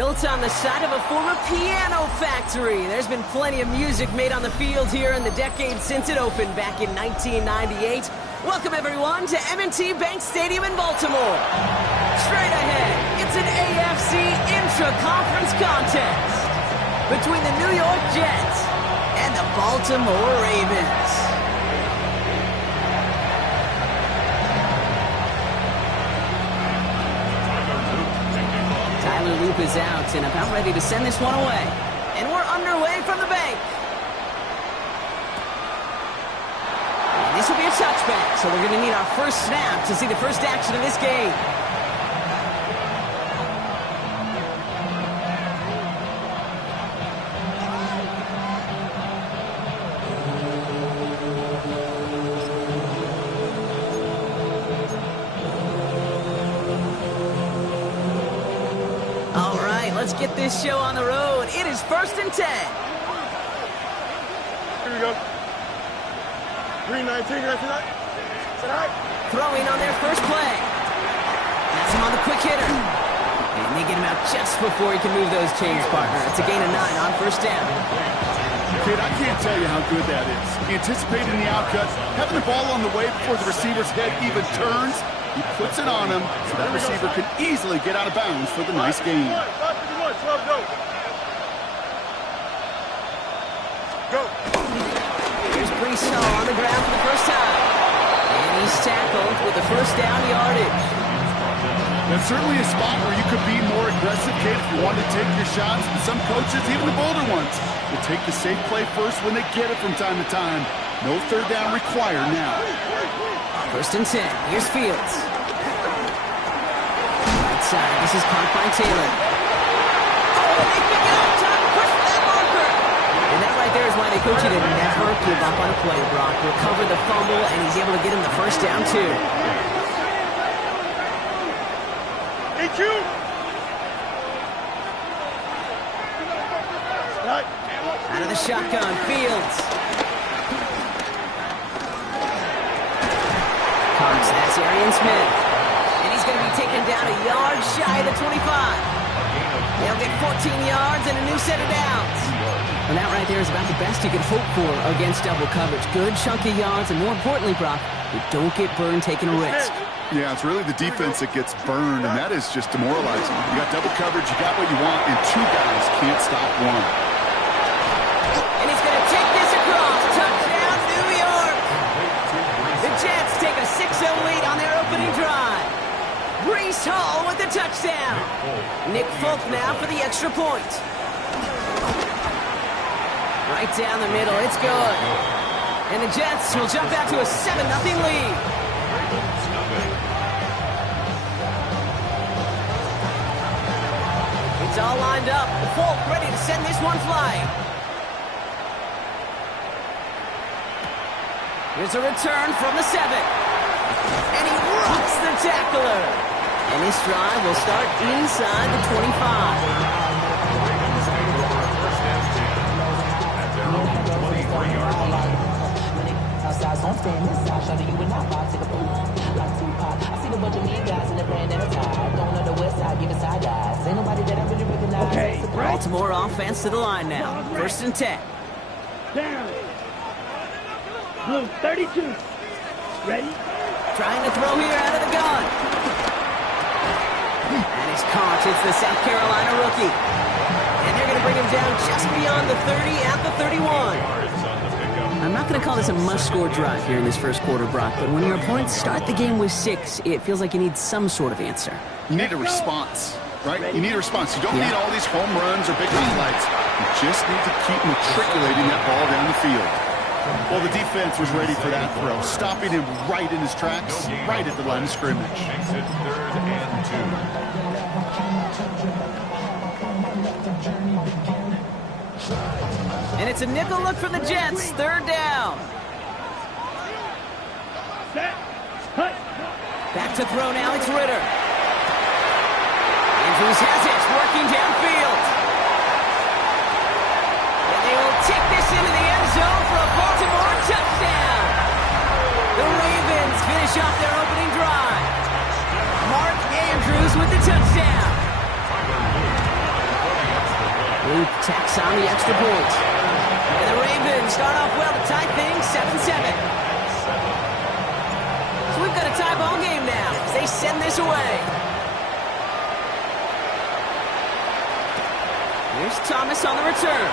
Built on the side of a former piano factory, there's been plenty of music made on the field here in the decade since it opened back in 1998. Welcome, everyone, to M&T Bank Stadium in Baltimore. Straight ahead, it's an AFC intra-conference contest between the New York Jets and the Baltimore Ravens. Loop is out and about ready to send this one away. And we're underway from the bank. And this will be a touchback, so we're going to need our first snap to see the first action of this game. Let's get this show on the road. It is 1st and 10. Here we go. 3-19, is that right? Throwing on their first play. That's him on the quick hitter. And they get him out just before he can move those chains, partner. It's a gain of 9 on first down. Kid, I can't tell you how good that is. Anticipating the outcut, having the ball on the way before the receiver's head even turns. He puts it on him, so that receiver could easily get out of bounds for the nice gain. Go. Here's Brees on the ground for the first time. And he's tackled with the first down yardage. That's certainly a spot where you could be more aggressive, kid, if you want to take your shots. And some coaches, even the bolder ones, will take the safe play first when they get it from time to time. No third down required now. 1st and 10. Here's Fields. Right side. This is caught by Taylor. Oh, they pick it up. Time to push for that marker. And that right there is why they coach you to never give up on a play, Brock. Recover the fumble, and he's able to get him the first down, too. EQ. Out of the shotgun, Fields. That's Arian Smith. And he's going to be taken down a yard shy of the 25. They'll get 14 yards and a new set of downs. And that right there is about the best you can hope for against double coverage. Good chunky yards, and more importantly, Brock, you don't get burned taking a risk. Yeah, it's really the defense that gets burned, and that is just demoralizing. You got double coverage, you got what you want, and 2 guys can't stop one. And he's going to take this across. Touchdown, New York. The Jets take a 6-0 lead on their opening drive. Brees Hall with the touchdown. Nick Folk now for the extra point. Right down the middle, it's good. And the Jets will jump out to a 7-0 lead. It's all lined up. Folk ready to send this one flying. Here's a return from the 7. And he rocks the tackler. And this drive will start inside the 25. Okay, Baltimore offense to the line now. 1st and 10. Down. Blue 32. Ready? Trying to throw here out of the gun. And he's caught. It's the South Carolina rookie. And they're going to bring him down just beyond the 30 at the 31. I'm not going to call this a must-score drive here in this first quarter, Brock, but when your opponents start the game with 6, it feels like you need some sort of answer. You need a response, right? You need a response. You don't need all these home runs or big highlights. You just need to keep matriculating that ball down the field. Well, the defense was ready for that throw, stopping him right in his tracks, right at the line of scrimmage. Makes it 3rd and 2. And it's a nickel look for the Jets. 3rd down. Back to throw now. It's Ritter. Andrews has it. Working downfield. And they will take this into the end zone for a Baltimore touchdown. The Ravens finish off their opening drive. Mark Andrews with the touchdown. tacks on the extra point. And the Ravens start off well to tie things 7-7. So we've got a tie ball game now as they send this away. Here's Thomas on the return.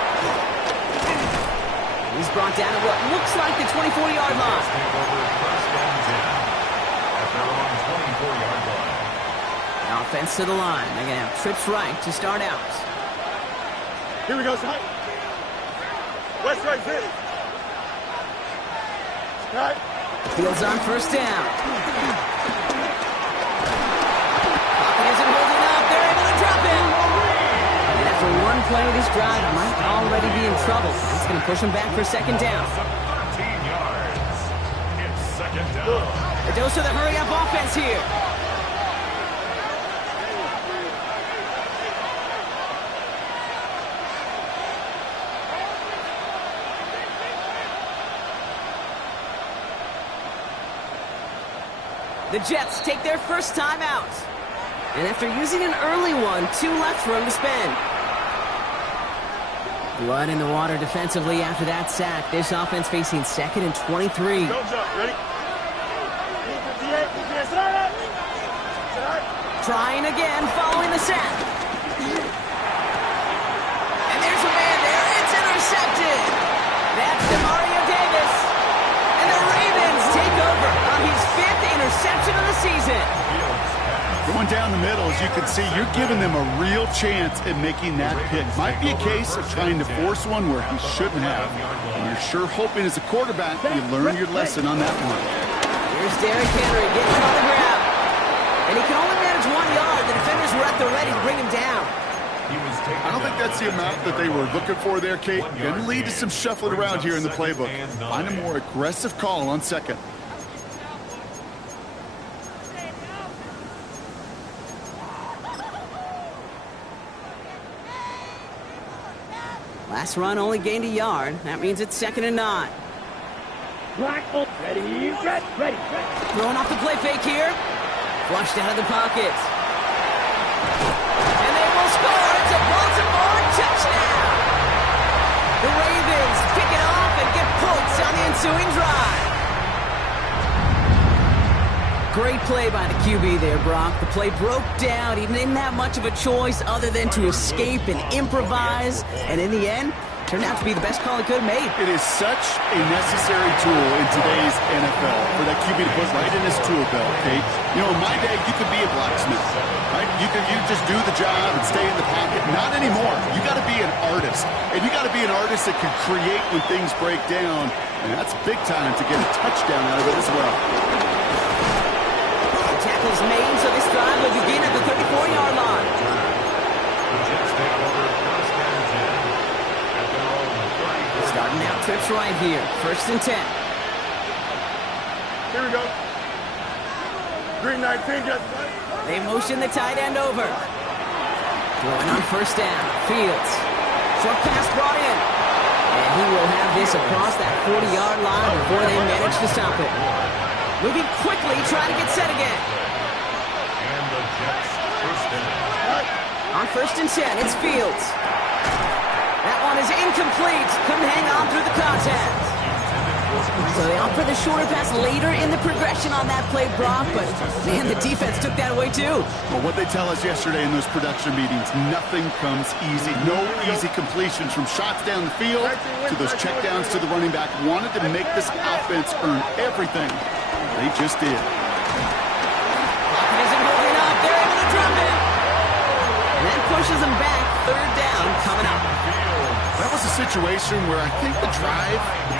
He's brought down at what looks like the 24-yard line. Take over first and 10 at their own 24-yard line. Offense to the line. They're going to have trips right to start out. Here we go, son. West right fit. Right. Fields on first down. Pocket isn't holding up. They're able to drop it. And after one play, this drive might already be in trouble. It's going to push him back for second down. 13 yards. It's second down. A dose of the hurry-up offense here. The Jets take their first time out. And after using an early one, 2 left for him to spend. Blood in the water defensively after that sack. This offense facing 2nd and 23. Go, jump. Ready? 58, 58, sit up. Sit up. Trying again following the sack. And there's a man there. It's intercepted. That's DeMario Davis. And the Ravens take over on his 5th interception of the season. Going down the middle, as you can see, you're giving them a real chance at making that pick. Might be a case of trying to force one where he shouldn't have. And you're sure hoping as a quarterback you learn your lesson on that one. Here's Derrick Henry getting on the ground. And he can only manage 1 yard. The defenders were at the ready to bring him down. I don't think that's the amount that they were looking for there, Kate. Going to lead to some shuffling around here in the playbook. Find a more aggressive call on second. Last run only gained a yard. That means it's 2nd and 9. Black, ready. Throwing off the play fake here. Flushed out of the pocket. And they will score. It's a Baltimore touchdown. The Ravens pick it off and get points on the ensuing drive. Great play by the QB there, Brock. The play broke down. He didn't have much of a choice other than to escape and improvise. And in the end, turned out to be the best call he could have made. It is such a necessary tool in today's NFL for that QB to put right in his tool belt, Kate. You know, in my day, you could be a blacksmith, right? You just do the job and stay in the pocket. Not anymore. You got to be an artist. And you got to be an artist that can create when things break down. And that's big time to get a touchdown out of it as well. Tackles made, so this drive will begin at the 34-yard line. Starting out trips right here. 1st and 10. Here we go. Green 19, just. They motion the tight end over. Throwing on first down. Fields. Short pass brought in. And he will have this across that 40-yard line before they manage to stop it. Moving quickly, trying to get set again. And the Jets first down. On 1st and 10, it's Fields. That one is incomplete. Couldn't hang on through the contact. So they opt for the shorter pass later in the progression on that play, Brock. But, man, the defense took that away, too. Well, what they tell us yesterday in those production meetings, nothing comes easy. No easy completions from shots down the field to those checkdowns to the running back. Wanted to make this offense earn everything. They just did. Pocket isn't holding up. They're able to drop it. And that pushes them back. 3rd down coming up. That was a situation where I think the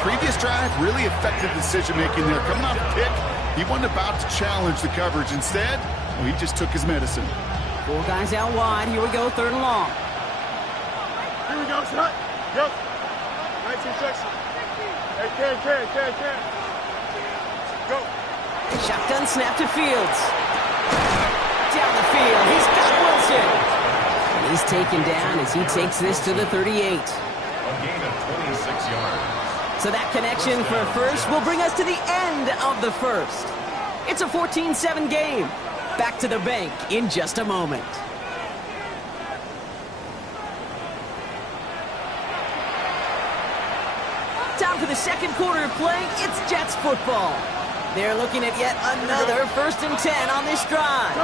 previous drive, really affected decision-making there. Coming off a pick, he wasn't about to challenge the coverage. Instead, well, he just took his medicine. 4 guys out wide. Here we go, 3rd and long. Here we go, son. Go. 19 section. Hey, can. Go. Shotgun snap to Fields. Down the field. He's got Wilson. And he's taken down as he takes this to the 38. A gain of 26 yards. So that connection for first will bring us to the end of the first. It's a 14-7 game. Back to the bank in just a moment. time for the second quarter of play. It's Jets football. They're looking at yet another 1st and 10 on this drive.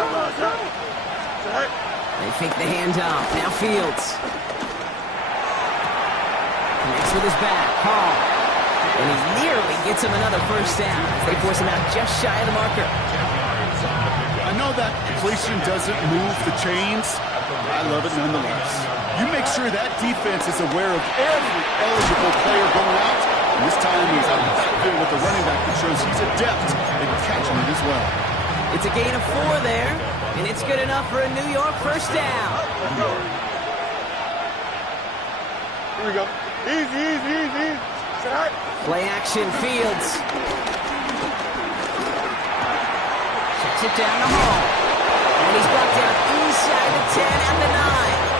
They fake the handoff. Now Fields. Connects with his back. Hall. And he nearly gets him another first down. They force him out just shy of the marker. I know that completion doesn't move the chains. I love it nonetheless. You make sure that defense is aware of every eligible player going out. And this time he's out of the backfield with the running back that shows he's adept at catching it as well. It's a gain of 4 there, and it's good enough for a New York first down. Here we go. Easy. Set. Play action, Fields. Checks it down the hall. And he's brought down inside the 10 at the 9.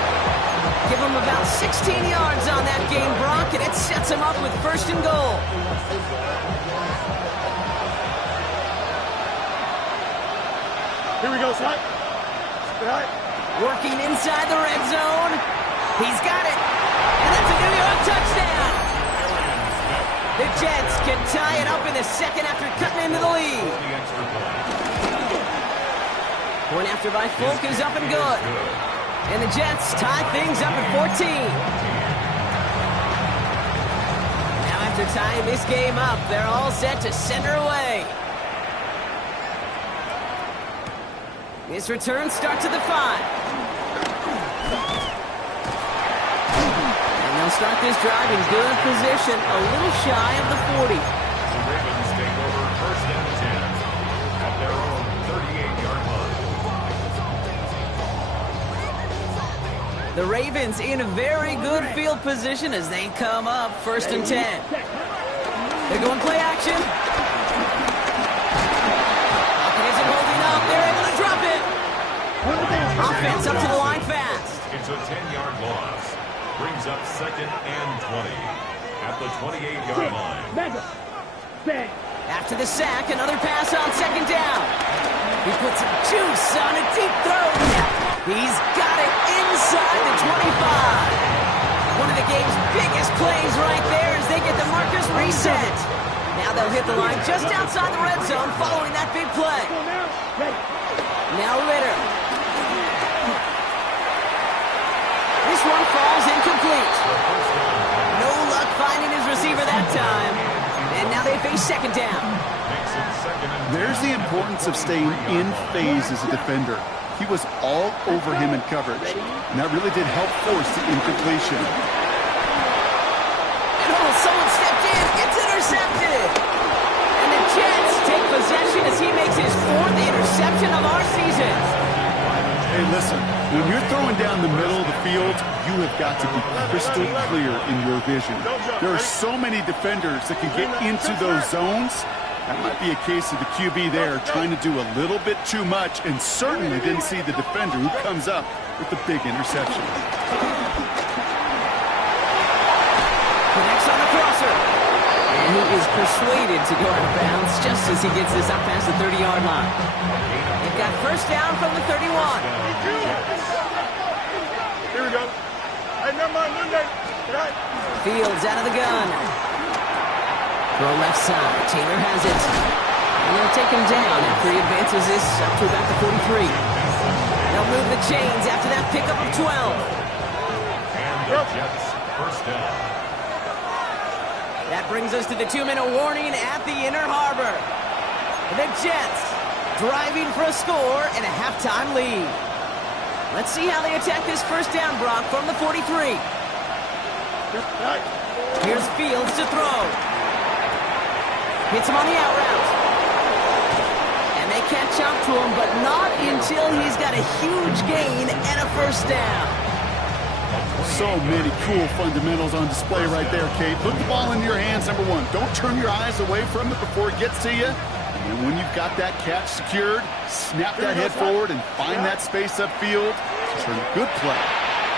Give him about 16 yards on that game, Brock, and it sets him up with 1st and goal. Here we go, set. Working inside the red zone. He's got it. And that's a New York touchdown. The Jets can tie it up in the second after cutting into the lead. Point after by Folk is up and good. And the Jets tie things up at 14. Now after tying this game up, they're all set to send her away. This return starts at the 5. And they'll start this drive in good position, a little shy of the 40. The Ravens take over 1st and 10 at their own 38-yard line. The Ravens in a very good field position as they come up 1st and 10. They're going play action. Hawkins isn't holding up. They're able to drop it. Offense up to the line fast. It's a 10-yard loss. Brings up 2nd and 20 at the 28-yard line. After the sack, another pass on 2nd down. He puts some juice on a deep throw. He's got it inside the 25. One of the game's biggest plays right there as they get the markers reset. Now they'll hit the line just outside the red zone following that big play. Now Ritter. This one falls incomplete. No luck finding his receiver that time. And now they face 2nd down. There's the importance of staying in phase as a defender. He was all over him in coverage, and that really did help force the incompletion. And someone stepped in. It's intercepted. And the Jets take possession as he makes his 4th interception of our season. Hey, listen, when you're throwing down the middle of the field, you have got to be crystal clear in your vision. There are so many defenders that can get into those zones. That might be a case of the QB there trying to do a little bit too much and certainly didn't see the defender who comes up with the big interception. Connects on the crosser. And he is persuaded to go out of bounds just as he gets this up past the 30-yard line. They've got 1st down from the 31. Here we go. Fields out of the gun. Throw left side. Taylor has it. And they'll take him down after he advances this up to about the 43. They'll move the chains after that pickup of 12. And the Jets 1st down. That brings us to the 2-minute warning at the Inner Harbor. The Jets driving for a score and a halftime lead. Let's see how they attack this 1st down, Brock, from the 43. Here's Fields to throw. Hits him on the out route. And they catch up to him, but not until he's got a huge gain and a 1st down. So many cool fundamentals on display right there, Kate. Put the ball in your hands, number 1. Don't turn your eyes away from it before it gets to you. And when you've got that catch secured, snap that head forward and find that space upfield. Turn a good play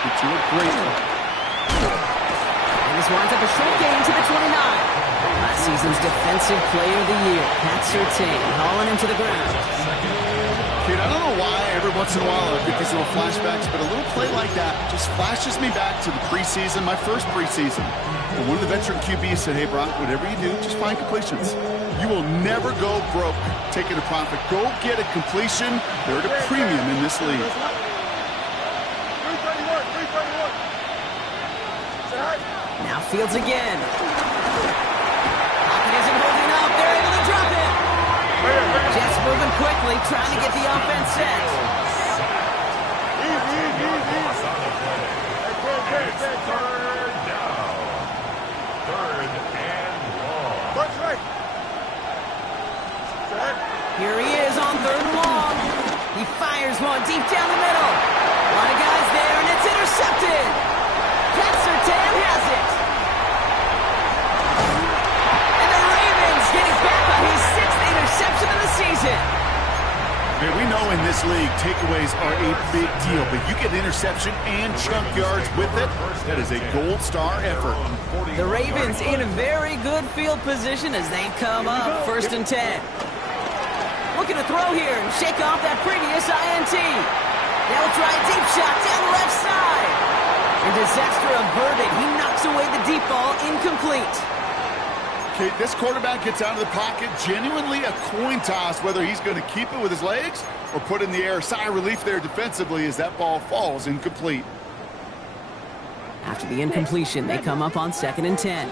into a great play. And this winds up a short gain to the 29. Last season's Defensive Player of the Year, Pat Surtain, hauling him to the ground. Kid, I don't know why every once in a while I get these little flashbacks, but a little play like that just flashes me back to the preseason, my first preseason. And one of the veteran QBs said, hey, Brock, whatever you do, just find completions. You will never go broke taking a profit. Go get a completion. They're at a premium in this league. 331. Now Fields again. Pocket isn't holding up. They're able to drop it. Jets moving quickly, trying to get the offense set. Third down. Third and long. Here he is on third and long. He fires one deep down the middle. A lot of guys there, and it's intercepted. Pat Surtain has it. And the Ravens getting back on his 6th interception of the season. Man, we know in this league, takeaways are a big deal, but you get interception and chunk yards with it. That is a gold star effort. The Ravens in a very good field position as they come up 1st and 10. Looking to throw here and shake off that previous INT. Now we'll try a deep shot down the left side. And disaster averted. He knocks away the deep ball, incomplete. Okay, this quarterback gets out of the pocket, genuinely a coin toss, whether he's going to keep it with his legs or put it in the air. Sigh of relief there defensively as that ball falls incomplete. After the incompletion, they come up on 2nd and 10.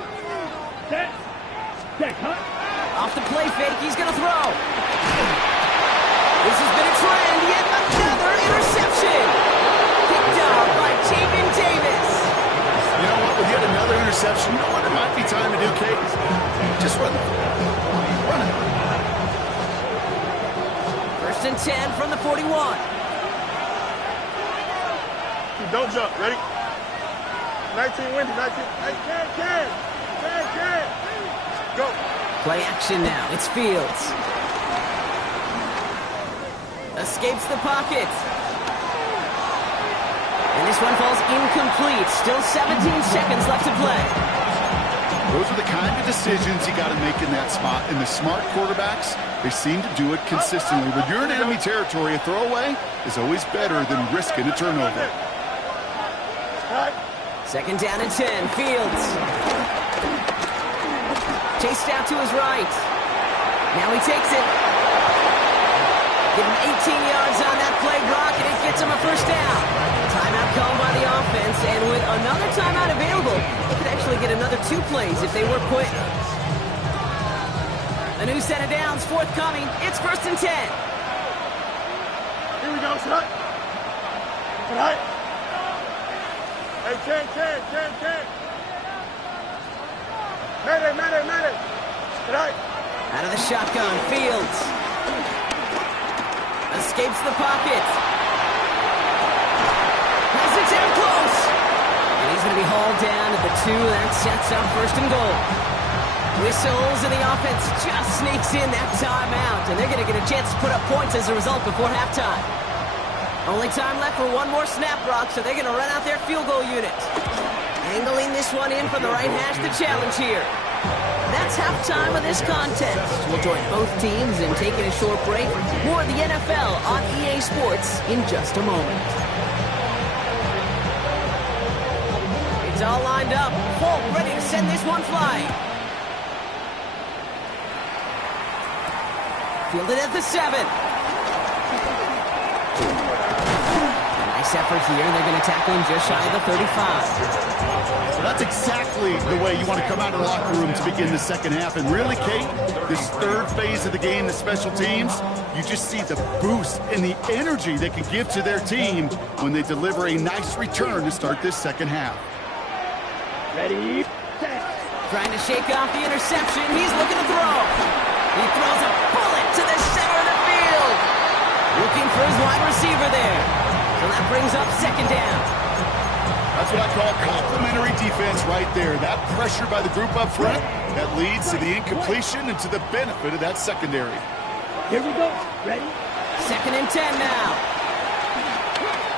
Off the play fake, he's going to throw. This has been a trend, yet another interception. Picked up by Jamin Davis. You know what, with yet another interception, you know what it might be time to do, Kate? Just run it. Run it. 1st and 10 from the 41. Don't jump. Ready? 19 windy. 19. Hey, can. Go. Play action now. It's Fields. Escapes the pocket. And this one falls incomplete. Still 17 seconds left to play. Those are the kind of decisions you got to make in that spot. And the smart quarterbacks, they seem to do it consistently. When you're in enemy territory, a throwaway is always better than risking a turnover. 2nd down and 10. Fields. Chased out to his right. Now he takes it. Give him 18 yards on that play, Brock, and it gets him a 1st down. Timeout called by the offense, and with another timeout available, they could actually get another 2 plays if they were quick. A new set of downs forthcoming. It's 1st and 10. Here we go, son. All right. Hey, can. Mayday. All right. Out of the shotgun, Fields. Escapes the pocket. Has it down close. And he's going to be hauled down at the 2. That sets up 1st and goal. Whistles, and the offense just sneaks in that timeout. And they're going to get a chance to put up points as a result before halftime. Only time left for one more snap, Brock, so they're going to run out their field goal unit. Angling this one in from the right hash, the challenge here. That's halftime of this contest. We'll join both teams in taking a short break. More of the NFL on EA Sports in just a moment. It's all lined up. Folk ready to send this one flying. Fielded at the 7. Nice effort here. They're going to tackle him just shy of the 35. So that's exactly the way you want to come out of the locker room to begin the 2nd half. And really, Kate, this 3rd phase of the game, the special teams, you just see the boost and the energy they can give to their team when they deliver a nice return to start this 2nd half. Ready, set. Trying to shake off the interception. He's looking to throw. He throws a bullet to the center of the field. Looking for his wide receiver there. So that brings up 2nd down. That's what I call complimentary defense right there. That pressure by the group up front, that leads to the incompletion and to the benefit of that secondary. Here we go. Ready? 2nd and 10 now.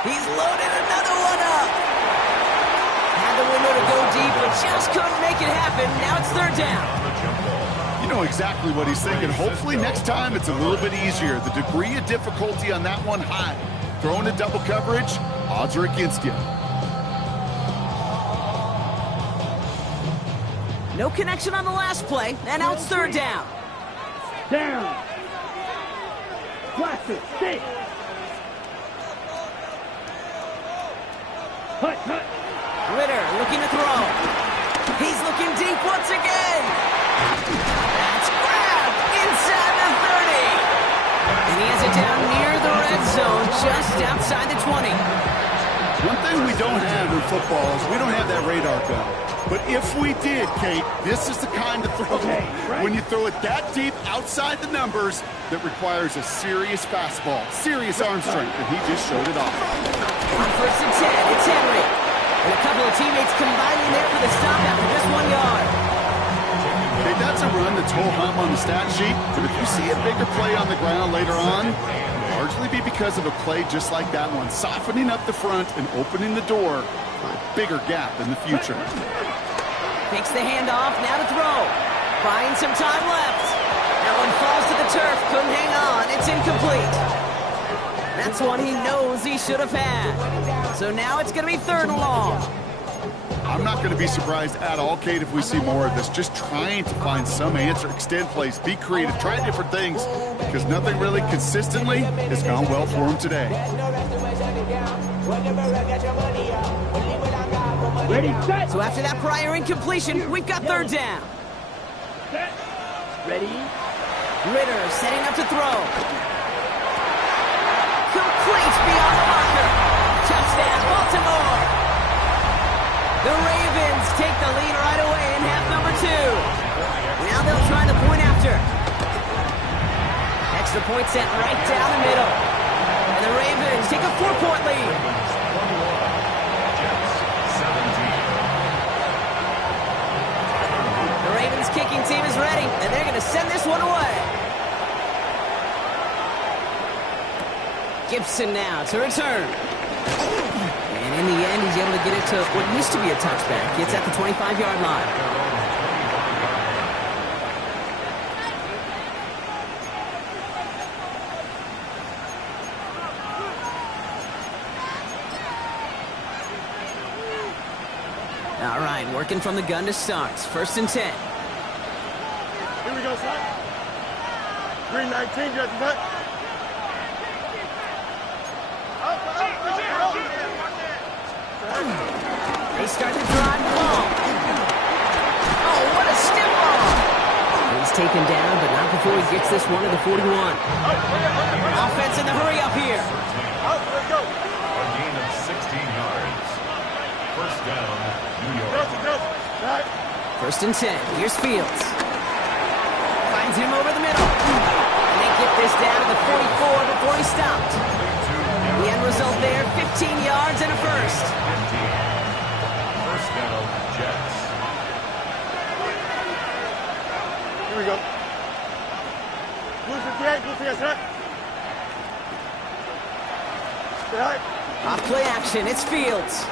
He's loaded another one up. Had the window to go deep, but just couldn't make it happen. Now it's 3rd down. You know know exactly what he's thinking. Hopefully next time it's a little bit easier. The degree of difficulty on that one high. Throwing to double coverage, odds are against you. No connection on the last play, and now it's third down. Down. Classic. Stay. Hut. Ritter looking to throw. He's looking deep once again. That's grabbed inside the 30. And he has it down near the red zone, just outside the 20. One thing we don't have in football is we don't have that radar gun. But if we did, Kate, this is the kind of throw when you throw it that deep outside the numbers that requires a serious fastball, serious arm strength, and he just showed it off. On first and 10, it's Henry. And a couple of teammates combining there for the stop after just 1 yard. Okay, that's a run that's ho-hum on the stat sheet, but if you see a bigger play on the ground later on, largely be because of a play just like that one, softening up the front and opening the door for a bigger gap in the future. Takes the handoff, now to throw. Buying some time left. That one falls to the turf, couldn't hang on, it's incomplete. That's one he knows he should have had. So now it's going to be third and long. I'm not going to be surprised at all, Kate, if we see more of this. Just trying to find some answer, extend plays, be creative, try different things, because nothing really consistently has gone well for him today. Ready, set. So after that prior incompletion, we've got third down. Set. Ready. Ritter setting up to throw. Complete beyond the marker. Touchdown, Baltimore. The Ravens take the lead right away in half number 2. Now they'll try the point after. Extra point sent right down the middle. And the Ravens take a 4-point lead. The Ravens kicking team is ready, and they're going to send this one away. Gibson now to return. And in the end, he's able to get it to what used to be a touchback. Gets at the 25-yard line. All right, working from the gun to start. First and 10. Here we go, son. Green 19, got the butt. They start to drive the ball. Oh, what a step ball. He's taken down, but not before he gets this one to the 41. Offense in the hurry up here. Let's go. A gain of 16 yards. First down, New York. First and 10. Here's Fields. Finds him over the middle. And they get this down to the 44 before he stopped. The end result there, 15 yards and a first. First down, Jets. Here we go. Blue 58, blue 58, set. Set. Off play action, it's Fields.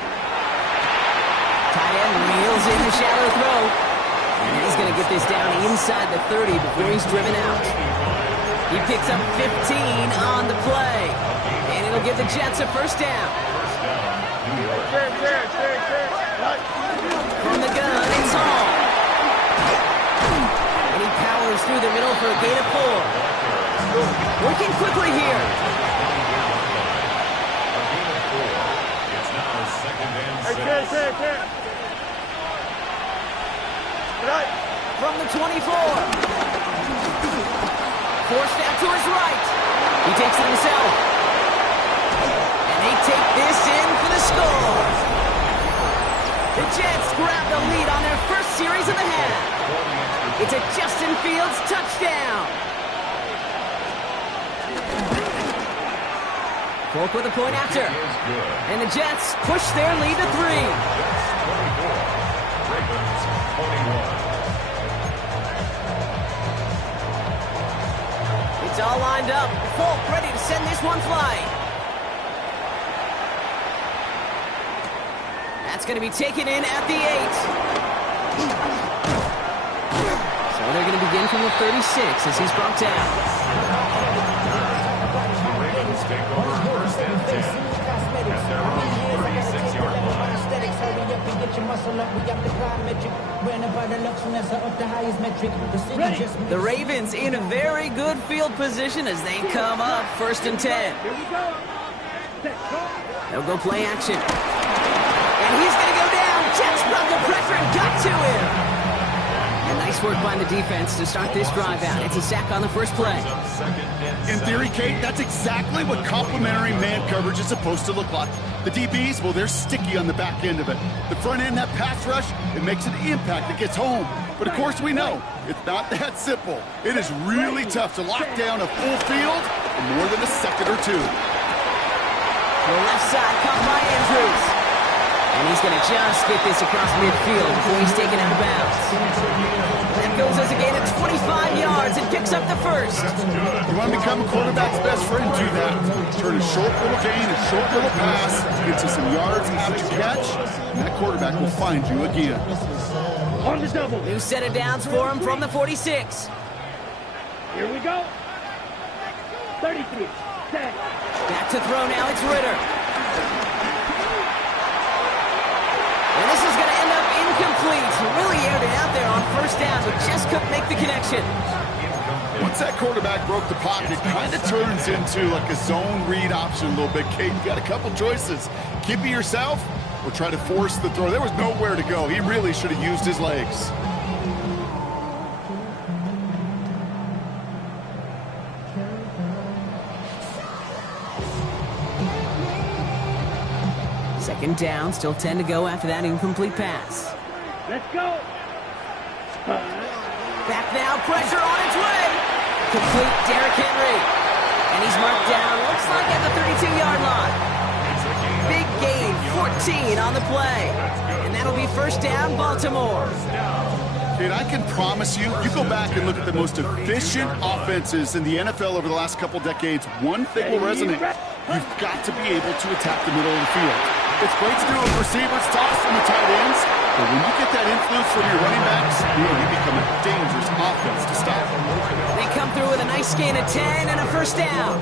Tight end reels in the shallow throw. And he's going to get this down inside the 30 before he's driven out. He picks up 15 on the play. And it'll give the Jets a first down. From the gun, it's Hall. And he powers through the middle for a gain of 4. Working quickly here. It's now second and 6. From the 24. Forced out to his right. He takes it himself. And they take this in for the score. The Jets grab the lead on their first series of the half. It's a Justin Fields touchdown. Folk with a point after. And the Jets push their lead to 3. Ravens 21. It's all lined up. Folk ready to send this one flying. That's going to be taken in at the 8. So they're going to begin coming from the 36 as he's brought down. The Ravens take over first and 10 at their own 36-yard line. The Ravens in a very good field position as they come up first and 10. Here we go. They'll go play action. And he's going to go down. Jets brought the pressure and got to him. And nice work by the defense to start this drive out. It's a sack on the first play. In theory, Kate, that's exactly what complementary man coverage is supposed to look like. The DBs, well, they're sticky on the back end of it. The front end, that pass rush, it makes an impact. It gets home. But, of course, we know it's not that simple. It is really tough to lock down a full field for more than a second or two. The left side caught by Andrews. And he's going to just get this across midfield before he's taken out of bounds. That goes as a gain of 25 yards and picks up the first. You want to become a quarterback's best friend, do that. Turn a short little gain, a short little pass into some yards after catch, and that quarterback will find you again. On the double. New set of downs for him from the 46. Here we go. 33. Set. Back to throw now, it's Ritter. And this is going to end up incomplete. He really aired it out there on first down, but just couldn't make the connection. Once that quarterback broke the pocket, it kind of turns into like a zone read option a little bit. Kate, you got a couple choices. Keep it yourself or try to force the throw. There was nowhere to go. He really should have used his legs. Second down, still 10 to go after that incomplete pass. Let's go. Back now, pressure on its way. Complete Derrick Henry. And he's marked down, looks like at the 32-yard line. Big gain, 14 on the play. And that'll be first down, Baltimore. And I can promise you, you go back and look at the most efficient offenses in the NFL over the last couple decades, one thing will resonate. You've got to be able to attack the middle of the field. It's great to do it with receivers, toss, and the tight ends, but when you get that influence from your running backs, you become a dangerous offense to stop. They come through with a nice gain of 10 and a first down.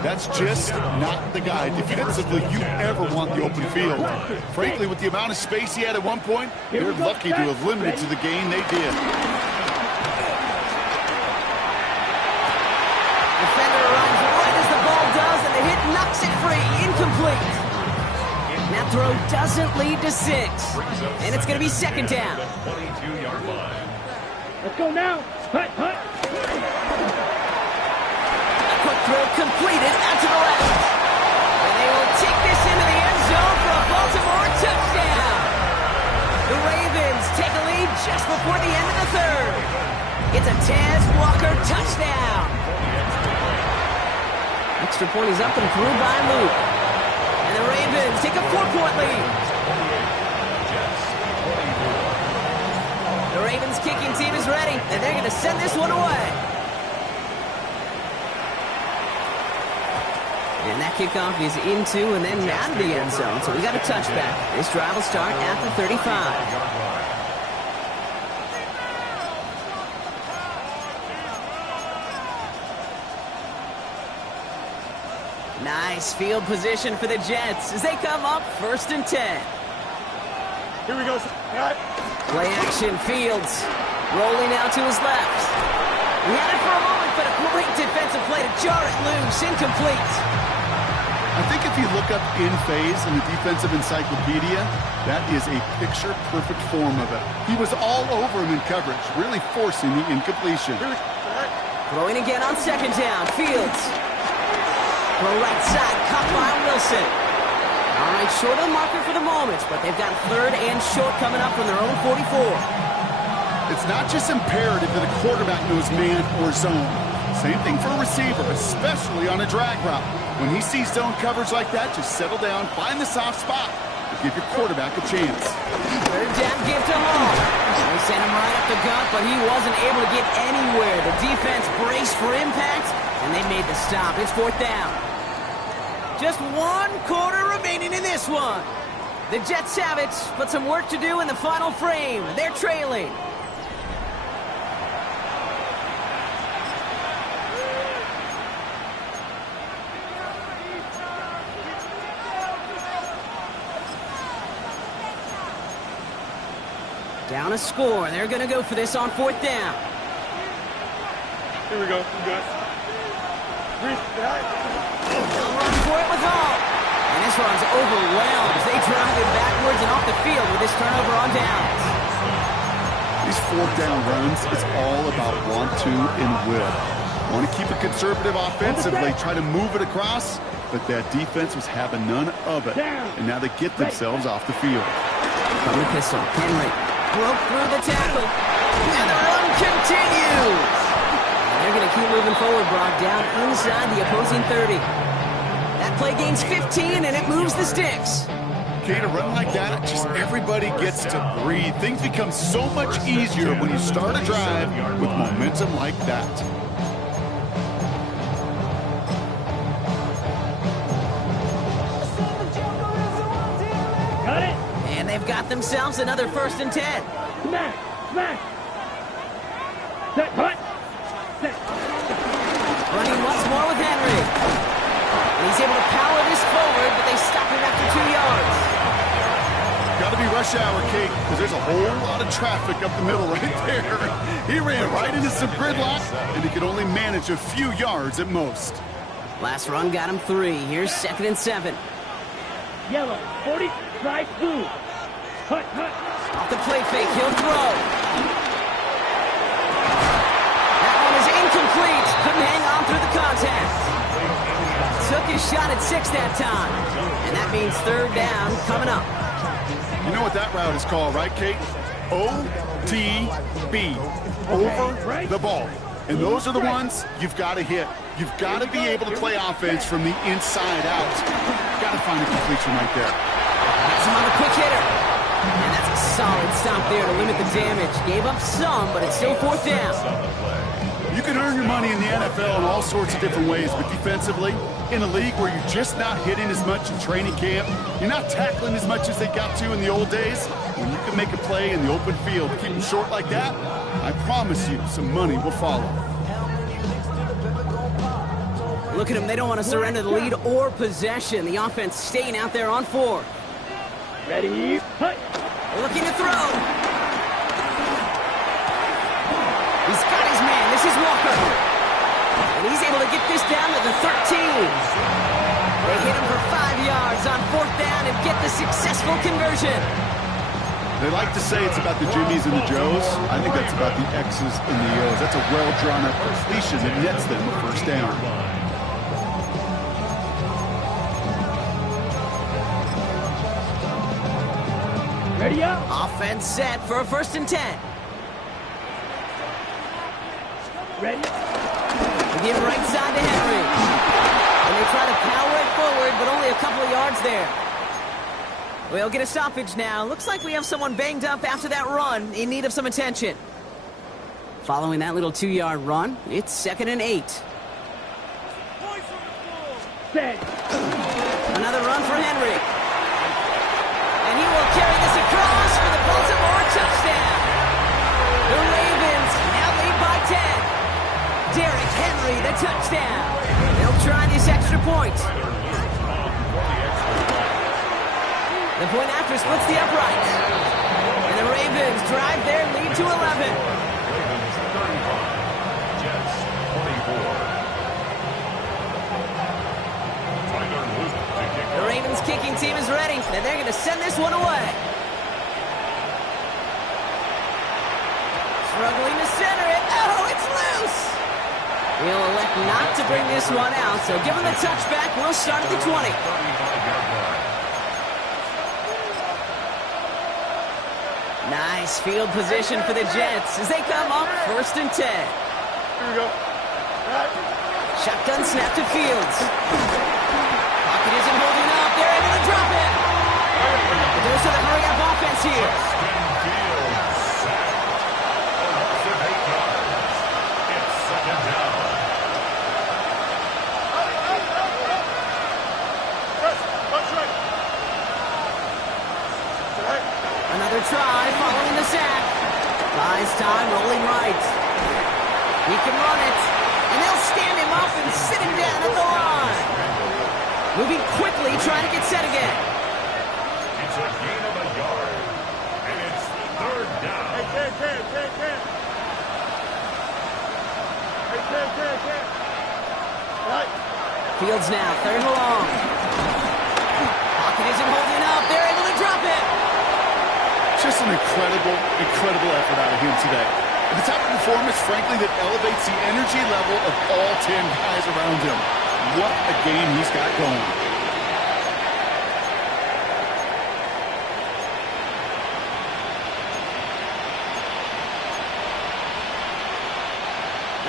That's just not the guy defensively you ever want the open field. Frankly, with the amount of space he had at one point, they're lucky to have limited to the gain they did. Defender runs right as the ball does, and the hit knocks it free. Incomplete. That throw doesn't lead to 6. And it's going to be second down. 22-yard line. Let's go now. Hut, hut. A quick throw completed out to the left. And they will take this into the end zone for a Baltimore touchdown. The Ravens take a lead just before the end of the third. It's a Taz Walker touchdown. Extra point is up and through by Luke. And the Ravens take a 4-point lead. The Ravens kicking team is ready, and they're going to send this one away. And that kickoff is into and then out of the end zone, so we got a touchback. This drive will start at the 35. Nice field position for the Jets as they come up first and 10. Here we go. Play action, Fields. Rolling out to his left. He had it for a moment, but a great defensive play to jar it loose. Incomplete. I think if you look up in phase in the defensive encyclopedia, that is a picture-perfect form of it. He was all over him in coverage, really forcing the incompletion. Throwing again on second down, Fields. Throw right side, caught by Wilson. All right, short of the marker for the moment, but they've got third and short coming up from their own 44. It's not just imperative that a quarterback knows man or zone. Same thing for a receiver, especially on a drag route. When he sees zone coverage like that, just settle down, find the soft spot, and give your quarterback a chance. Third down give to Hall. They sent him right up the gut, but he wasn't able to get anywhere. The defense braced for impact, and they made the stop. It's fourth down. Just 1 quarter remaining in this one. The Jets have it, but some work to do in the final frame. They're trailing. Down a score. They're going to go for this on 4th down. Here we go. You got it. They'll run for it with all. And this one's overwhelmed. They drive it backwards and off the field with this turnover on downs. These 4th down runs, it's all about want to and will. Want to keep it conservative offensively, try to move it across, but that defense was having none of it. And now they get themselves off the field. From the pistol, Henry broke through the tackle. And the run continues. And they're going to keep moving forward, Brock, down inside the opposing 30. That play gains 15, and it moves the sticks. Okay, to run like that, just everybody gets to breathe. Things become so much easier when you start a drive with momentum like that. Got it. And they've got themselves another 1st and 10. Smash. Smash. Set. Hut. Set. Running once more with Henry. And he's able to power this forward, but they stop him after 2 yards. Got to be rush hour, Kate, because there's a whole lot of traffic up the middle right there. He ran right into some gridlock, and he could only manage a few yards at most. Last run got him 3. Here's 2nd and 7. Yellow. 40. Right blue. Hut. Hut. Off the play fake, he'll throw. That one is incomplete. Couldn't hang on through the contact. Took his shot at 6 that time. And that means 3rd down coming up. You know what that route is called, right, Kate? OTB. Over the ball. And those are the ones you've got to hit. You've got to be able to play offense from the inside out. Got to find a completion right there. Has him on the quick hitter. And that's a solid stop there to limit the damage. Gave up some, but it's still 4th down. You can earn your money in the NFL in all sorts of different ways, but defensively, in a league where you're just not hitting as much in training camp, you're not tackling as much as they got to in the old days, when you can make a play in the open field, keep them short like that, I promise you some money will follow. Look at them. They don't want to surrender the lead or possession. The offense staying out there on 4. Ready. Hut. Looking to throw. He's got his man. This is Walker. And he's able to get this down to the 13. They hit him for 5 yards on 4th down and get the successful conversion. They like to say it's about the Jimmies and the Joes. I think that's about the X's and the O's. That's a well-drawn-up completion that nets them a 1st down. Ready up. Offense set for a 1st and 10. Ready. Give right side to Henry. And they try to power it forward, but only a couple of yards there. We'll get a stoppage now. Looks like we have someone banged up after that run, in need of some attention. Following that little 2-yard run, it's 2nd and 8. Set. Another run for Henry. And he will carry this across for the Baltimore touchdown. The Ravens now lead by 10. Derrick Henry, the touchdown. They'll try this extra point. The point after splits the uprights. And the Ravens drive their lead to 11. Ravens 35, Jets 24. The Ravens kicking team is ready, and they're going to send this one away. Struggling to center it. Oh, it's loose. We'll elect not to bring this one out, so give them the touchback. We'll start at the 20. Nice field position for the Jets as they come up 1st and 10. Here we go. Right. Shotgun snap to Fields. Pocket isn't holding up. They're able to drop it. There's the hurry-up offense here. Another try following the sack. Buys time, rolling right. He can run it. And they'll stand him up and sit him down at the line. Moving quickly, trying to get set again. It's a gain of a yard. And it's 3rd down. Ten. Hey, 10. Right. Fields now, third and long. Pocket isn't holding up. They're able to drop it. Just an incredible effort out of him today. And the type of performance, frankly, that elevates the energy level of all 10 guys around him. What a game he's got going.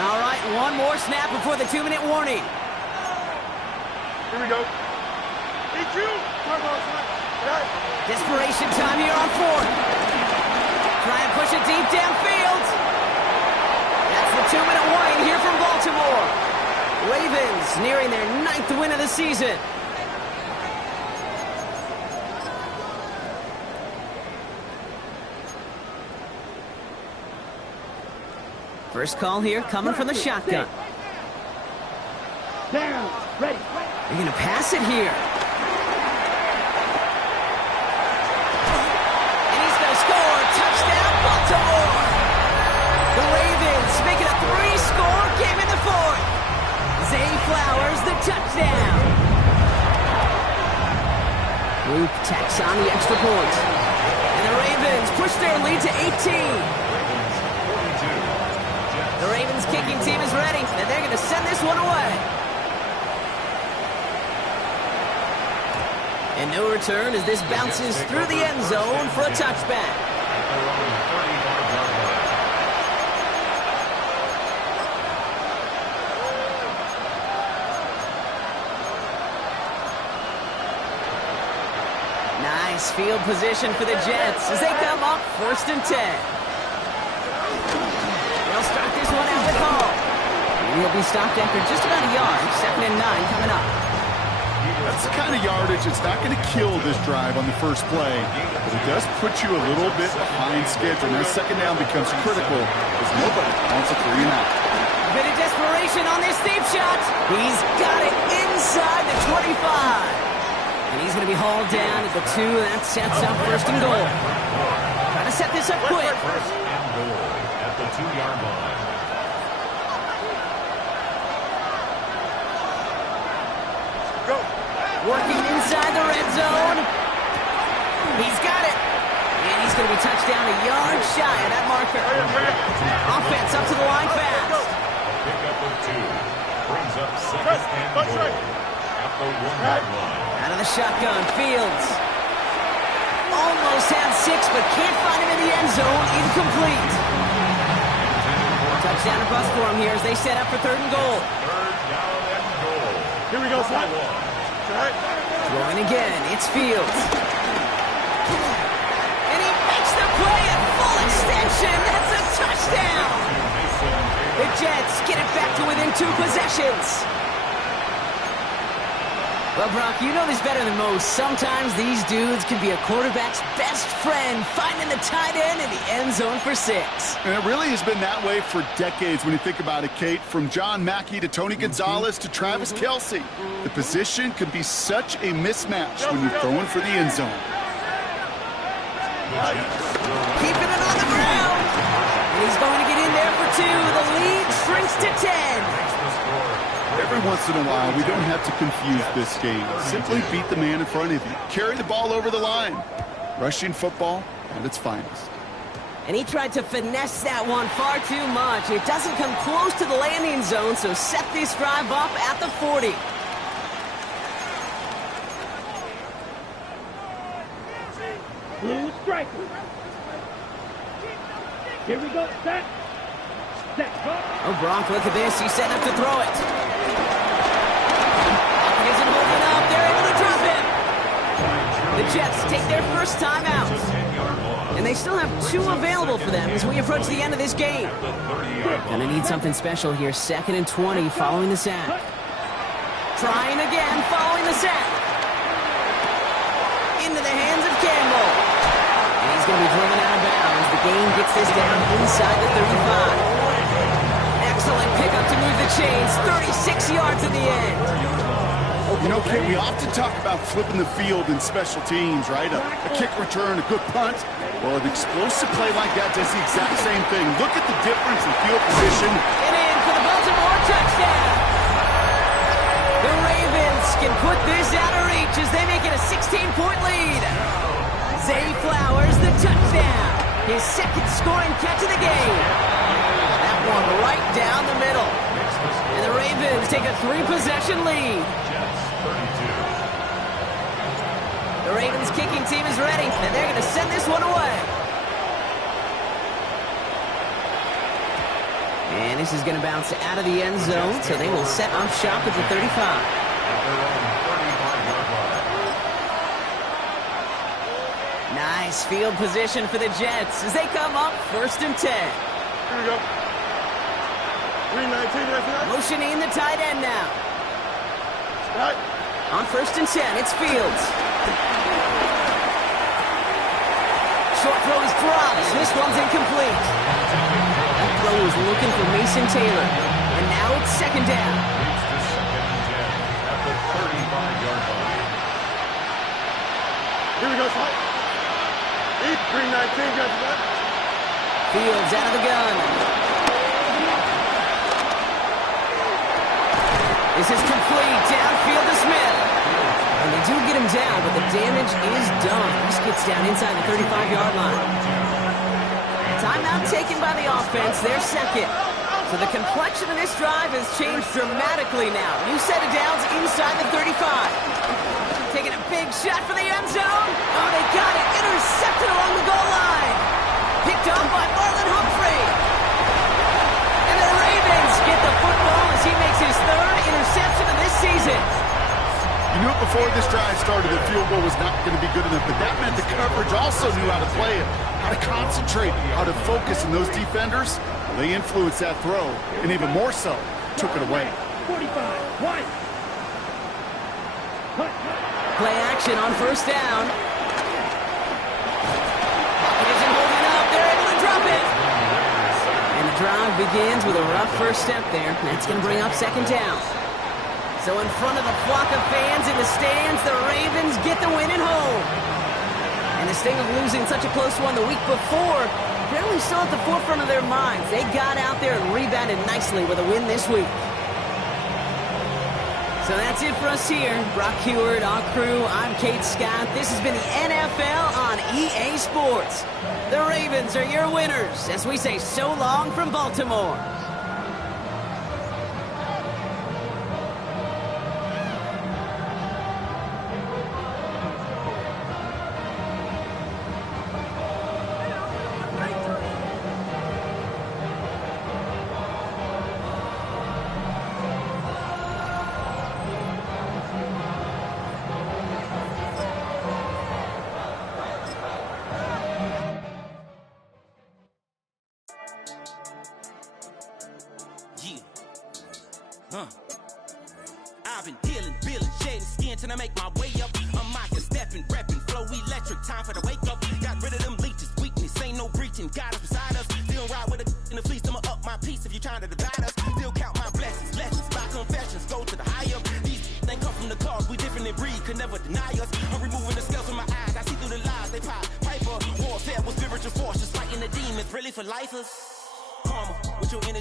All right, one more snap before the 2-minute warning. Here we go. Eat you. Come on, son. Right. Desperation time here on fourth. Try and push it deep downfield. That's the 2-minute warning here from Baltimore. Ravens nearing their 9th win of the season. First call here coming from the shotgun. Down. Ready. They're going to pass it here. And he's going to score. Touchdown, Baltimore. The Ravens make it a 3-score game in the fourth. Zay Flowers, the touchdown. Luke tacks on the extra point. And the Ravens push their lead to 18. The Ravens kicking team is ready, and they're going to send this one away. And no return as this bounces through the end zone for a touchback. Nice field position for the Jets as they come up 1st and 10. They'll start this one out with Hall. He'll be stopped after just about a yard. 2nd and 9 coming up. That's the kind of yardage that's not going to kill this drive on the first play, but it does put you a little bit behind schedule. Now 2nd down becomes critical as nobody wants a 3 and out. A bit of desperation on this deep shot. He's got it inside the 25. And he's going to be hauled down at the 2. That sets up 1st and goal. Trying to set this up quick. 1st and goal at the 2-yard line. Go. Working inside the red zone. He's got it. And he's going to be touched down a yard shy of that marker. Offense up to the line fast. Pickup of 2. Brings up 2nd and goal at the 1-yard line. Out of the shotgun, Fields. Almost had 6, but can't find him in the end zone. Incomplete. Touchdown or bust for him here as they set up for 3rd and goal. 3rd down and goal. Here we go, son. Right. Throwing again, it's Fields. And he makes the play at full extension. That's a touchdown. The Jets get it back to within 2 possessions. Well, Brock, you know this better than most. Sometimes these dudes can be a quarterback's best friend, finding the tight end in the end zone for 6. And it really has been that way for decades when you think about it, Kate. From John Mackey to Tony Gonzalez to Travis Kelce. The position can be such a mismatch when you're throwing for the end zone. Keeping it on the ground. And he's going to get in there for 2. The lead shrinks to 10. Every once in a while, we don't have to confuse this game. Simply beat the man in front of you. Carry the ball over the line. Rushing football at its finest. And he tried to finesse that one far too much. It doesn't come close to the landing zone, so set this drive up at the 40. Blue striker. Here we go. Set. Oh, Gronk, look at this. He's setting up to throw it. Pocket isn't holding up. They're able to drop him. The Jets take their first time out. And they still have 2 available for them as we approach the end of this game. Gonna need something special here. 2nd and 20 following the sack. Trying again following the sack. Into the hands of Campbell. And he's going to be driven out of bounds. The game gets this down inside the 35. Excellent pickup to move the chains. 36 yards in the end. You know, Kid, we often talk about flipping the field in special teams, right? A kick return, a good punt. Well, an explosive play like that does the exact same thing. Look at the difference in field position. And in for the Baltimore touchdown. The Ravens can put this out of reach as they make it a 16-point lead. Zay Flowers, the touchdown. His second scoring catch of the game. That one right down the middle. And the Ravens take a 3-possession lead. The Ravens kicking team is ready, and they're going to send this one away. And this is going to bounce out of the end zone, so they will set up shop at the 35. Nice field position for the Jets as they come up 1st and 10. Here we go. 3-19, motioning the tight end now. Right. On 1st and 10, it's Fields. Short throw is dropped. This one's incomplete. That throw was looking for Mason Taylor. And now it's 2nd down. At the 35-yard line. Here we go, slide. 3-19, Fields out of the gun. This is complete. Downfield to Smith. And they do get him down, but the damage is done. This gets down inside the 35-yard line. Timeout taken by the offense. They're second. So the complexion of this drive has changed dramatically now. New set of downs inside the 35. Taking a big shot for the end zone. Oh, they got it. Intercepted along the goal line. Picked up by Marlon Humphrey. And the Ravens get the football as he makes his 3rd interception of this season. You knew before this drive started the field goal was not going to be good enough, but that meant the coverage also knew how to play it, how to concentrate, how to focus, and those defenders, well, they influenced that throw, and even more so, took it away. 45, one. Play action on 1st down. Pocket isn't holding up. They're able to drop it. And the drive begins with a rough first step there. That's going to bring up 2nd down. So in front of the flock of fans in the stands, the Ravens get the win at home. And the sting of losing such a close one the week before, apparently still at the forefront of their minds. They got out there and rebounded nicely with a win this week. So that's it for us here. Brock Heward, our crew, I'm Kate Scott. This has been the NFL on EA Sports. The Ravens are your winners as we say so long from Baltimore. I've been healing, feeling, shedding skin till I make my way up. I'm out here stepping, repping, flow electric, time for the wake up. Got rid of them leeches, weakness, ain't no breaching. God is beside us, still ride with a in the fleece. I'ma up my piece if you're trying to divide us. Still count my blessings, lessons, my confessions, go to the higher. These they come from the cause, we different in breed, could never deny us. I'm removing the scales from my eyes, I see through the lies, they pop. Piper, warfare with spiritual force, just fighting the demons, really for lifers. Karma, with your energy.